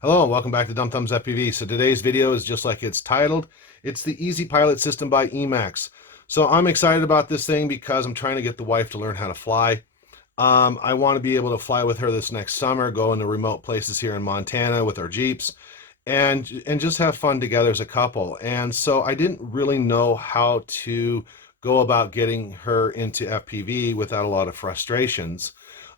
Hello and welcome back to Dumb Thumbs FPV. So today's video is just like it's titled. It's the Easy Pilot System by Emax. So I'm excited about this thing because I'm trying to get the wife to learn how to fly. I want to be able to fly with her this next summer, go into remote places here in Montana with our Jeeps and just have fun together as a couple. And so I didn't really know how to go about getting her into FPV without a lot of frustrations.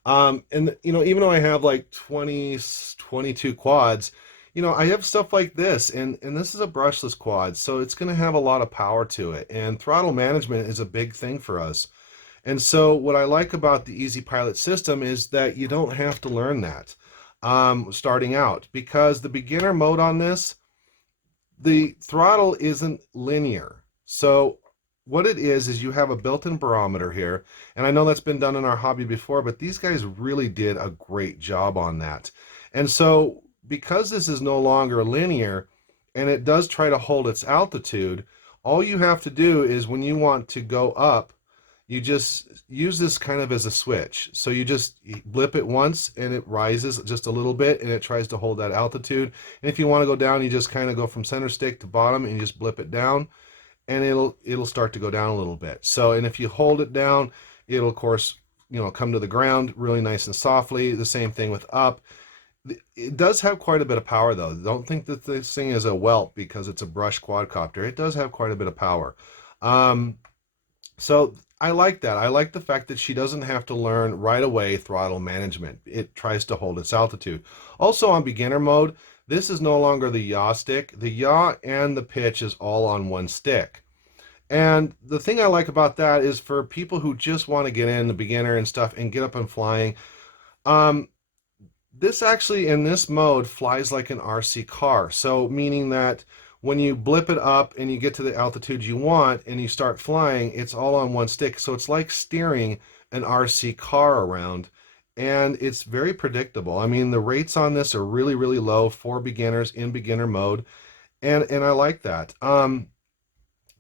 And even though I have like 20, 22 quads, I have stuff like this, and this is a brushless quad, so it's going to have a lot of power to it. And throttle management is a big thing for us. And so what I like about the Easy Pilot system is that you don't have to learn that starting out, because the beginner mode on this, the throttle isn't linear. So what it is you have a built-in barometer here, and I know that's been done in our hobby before, but these guys really did a great job on that. And so because this is no longer linear and it does try to hold its altitude, all you have to do is when you want to go up, you just use this kind of as a switch. So you just blip it once and it rises just a little bit and it tries to hold that altitude. And if you want to go down, you just kind of go from center stick to bottom and you just blip it down and it'll start to go down a little bit. So, and if you hold it down, it'll of course, come to the ground really nice and softly. The same thing with up. It does have quite a bit of power though. Don't think that this thing is a whelp because it's a brush quadcopter. It does have quite a bit of power. So I like that. I like the fact that she doesn't have to learn right away throttle management. It tries to hold its altitude. Also on beginner mode, this is no longer the yaw stick. The yaw and the pitch is all on one stick. And the thing I like about that is for people who just want to get in the beginner and stuff and get up and flying, um, this actually in this mode flies like an RC car. So meaning that when you blip it up and you get to the altitude you want and you start flying, it's all on one stick. So it's like steering an RC car around, and it's very predictable. I mean, the rates on this are really, really low for beginners in beginner mode, and I like that.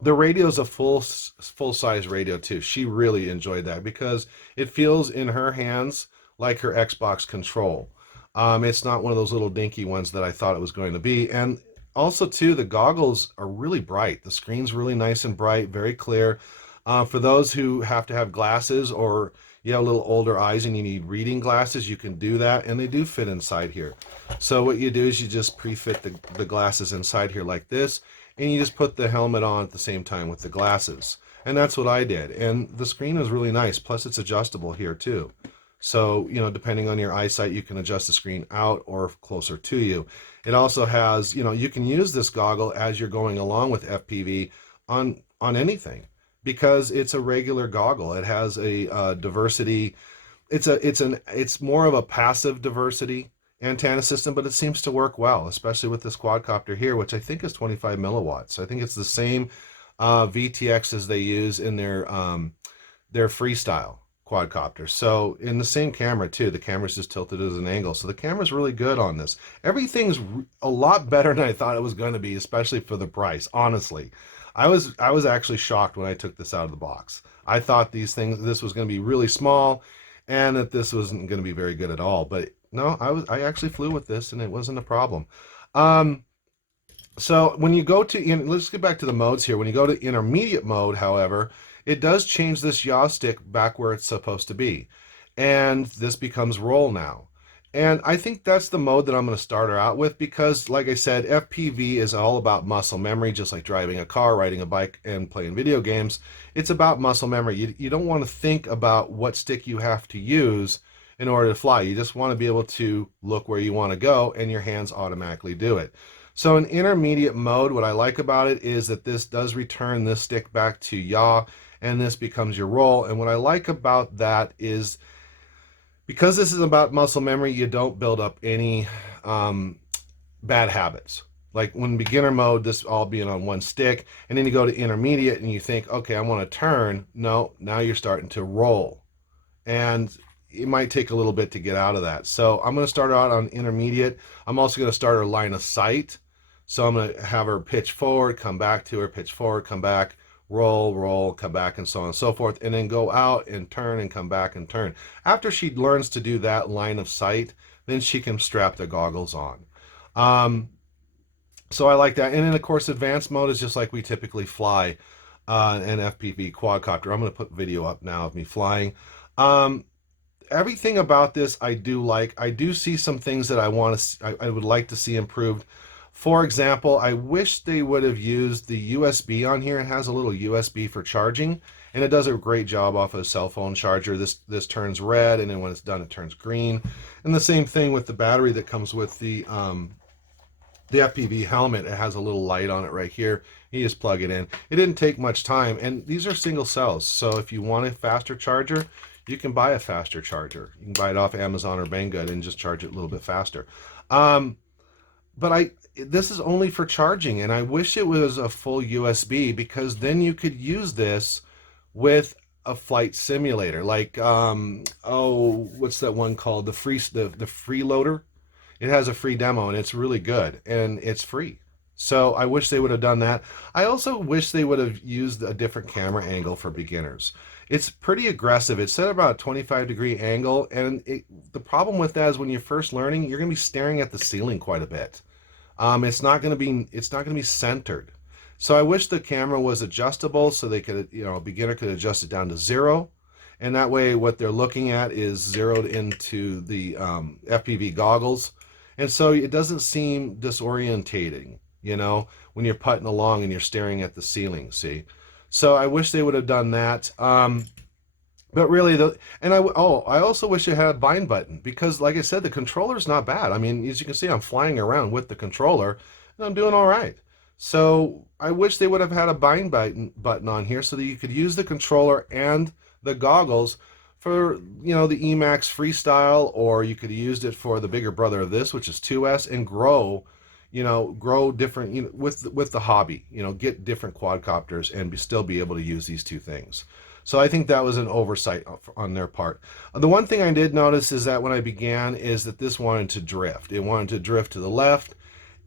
The radio is a full size radio too. She really enjoyed that because it feels in her hands like her Xbox control. It's not one of those little dinky ones that I thought it was going to be. And also too, the goggles are really bright. The screen's really nice and bright, very clear. For those who have to have glasses, or you have a little older eyes and you need reading glasses, you can do that, and they do fit inside here. So what you do is you just pre-fit the glasses inside here like this, and you just put the helmet on at the same time with the glasses. And that's what I did. And the screen is really nice. Plus it's adjustable here too. So, depending on your eyesight, you can adjust the screen out or closer to you. It also has, you can use this goggle as you're going along with FPV on anything, because it's a regular goggle. It has a diversity. It's more of a passive diversity antenna system, but it seems to work well, especially with this quadcopter here, which I think is 25 milliwatts. I think it's the same VTX as they use in their freestyle quadcopter. So in the same camera too, the camera's just tilted at an angle. So the camera's really good on this. Everything's a lot better than I thought it was going to be, especially for the price. Honestly, I was actually shocked when I took this out of the box. I thought this was going to be really small and that this wasn't going to be very good at all. But no, I actually flew with this and it wasn't a problem. So when you go to, let's get back to the modes here. When you go to intermediate mode, however, it does change this yaw stick back where it's supposed to be. And this becomes roll now. And I think that's the mode that I'm going to start her out with because, like I said, FPV is all about muscle memory, just like driving a car, riding a bike, and playing video games. It's about muscle memory. You don't want to think about what stick you have to use in order to fly. You just want to be able to look where you want to go, and your hands automatically do it. So in intermediate mode, what I like about it is that this does return this stick back to yaw, and this becomes your roll. And what I like about that is because this is about muscle memory, you don't build up any bad habits. Like when beginner mode, this all being on one stick, and then you go to intermediate and you think, okay, I want to turn. No, now you're starting to roll. And it might take a little bit to get out of that. So I'm going to start out on intermediate. I'm also going to start her line of sight. So I'm going to have her pitch forward, come back to her, pitch forward, come back, roll, roll, come back, and so on and so forth, and then go out and turn and come back and turn. After she learns to do that line of sight, then she can strap the goggles on. Um, so I like that. And then of course, advanced mode is just like we typically fly an FPV quadcopter. I'm going to put video up now of me flying. Um, Everything about this I do like. I do see some things that I would like to see improved. For example, I wish they would have used the USB on here. It has a little USB for charging, and it does a great job off a cell phone charger. This turns red, and then when it's done, it turns green. And the same thing with the battery that comes with the FPV helmet. It has a little light on it right here. You just plug it in. It didn't take much time, and these are single cells. So if you want a faster charger, you can buy a faster charger. You can buy it off Amazon or Banggood and just charge it a little bit faster. Um, but this is only for charging, and I wish it was a full USB, because then you could use this with a flight simulator, like oh, what's that one called? The freeloader. It has a free demo, and it's really good, and it's free. So I wish they would have done that. I also wish they would have used a different camera angle for beginners. It's pretty aggressive. It's set about a 25-degree angle, and the problem with that is when you're first learning, you're going to be staring at the ceiling quite a bit. It's not going to be centered. So I wish the camera was adjustable so they could, a beginner could adjust it down to 0, and that way what they're looking at is zeroed into the FPV goggles, and so it doesn't seem disorientating, when you're putting along and you're staring at the ceiling. See, so I wish they would have done that. But really, I also wish it had a bind button, because, like I said, the controller's not bad. I mean, as you can see, I'm flying around with the controller, and I'm doing all right. So I wish they would have had a bind button on here so that you could use the controller and the goggles for, the Emax Freestyle, or you could have used it for the bigger brother of this, which is 2S, and grow different, with the hobby, get different quadcopters and still be able to use these two things. So I think that was an oversight on their part. The one thing I did notice is that when I began is that this wanted to drift. It wanted to drift to the left,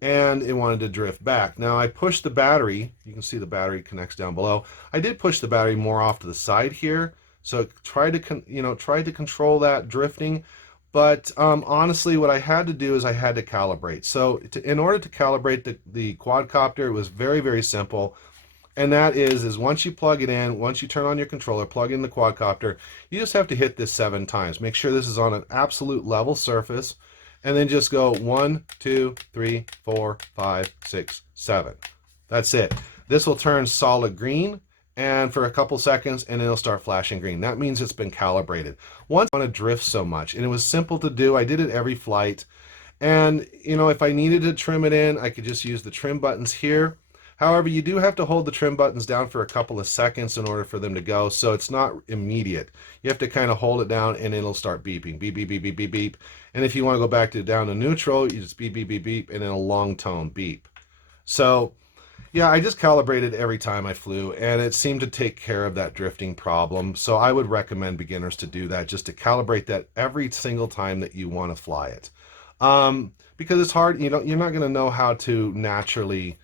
and it wanted to drift back. Now I pushed the battery. You can see the battery connects down below. I did push the battery more off to the side here, so it tried to control that drifting. But honestly, what I had to do is I had to calibrate. So in order to calibrate the quadcopter, it was very, very simple. And that is once you plug it in, once you turn on your controller, plug in the quadcopter, you just have to hit this 7 times. Make sure this is on an absolute level surface, and then just go 1, 2, 3, 4, 5, 6, 7. That's it. This will turn solid green, and for a couple seconds, and it'll start flashing green. That means it's been calibrated. Once I want to drift so much, and it was simple to do. I did it every flight, and if I needed to trim it in, I could just use the trim buttons here. However, you do have to hold the trim buttons down for a couple of seconds in order for them to go, so it's not immediate. You have to kind of hold it down, and it'll start beeping. Beep, beep, beep, beep, beep, beep. And if you want to go back down to neutral, you just beep, beep, beep, beep, and then a long tone beep. So, yeah, I just calibrated every time I flew, and it seemed to take care of that drifting problem. So I would recommend beginners to do that, just to calibrate that every single time that you want to fly it. Because it's hard, you're not going to know how to naturally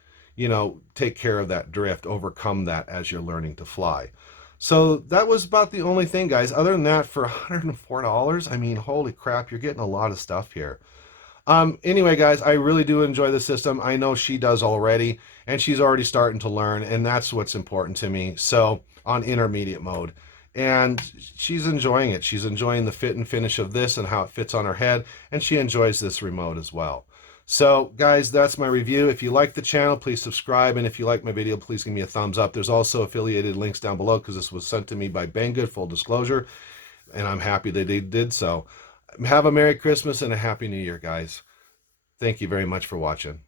take care of that drift, overcome that as you're learning to fly. So that was about the only thing, guys. Other than that, for $104, I mean, holy crap, you're getting a lot of stuff here. Anyway, guys, I really do enjoy the system. I know she does already, and she's already starting to learn, and that's what's important to me. So on intermediate mode, and she's enjoying it. She's enjoying the fit and finish of this and how it fits on her head, and she enjoys this remote as well. So guys, that's my review. If you like the channel, please subscribe, and if you like my video, please give me a thumbs up. There's also affiliated links down below, because this was sent to me by Banggood, full disclosure, and I'm happy that they did so. Have a Merry Christmas and a Happy New Year, guys. Thank you very much for watching.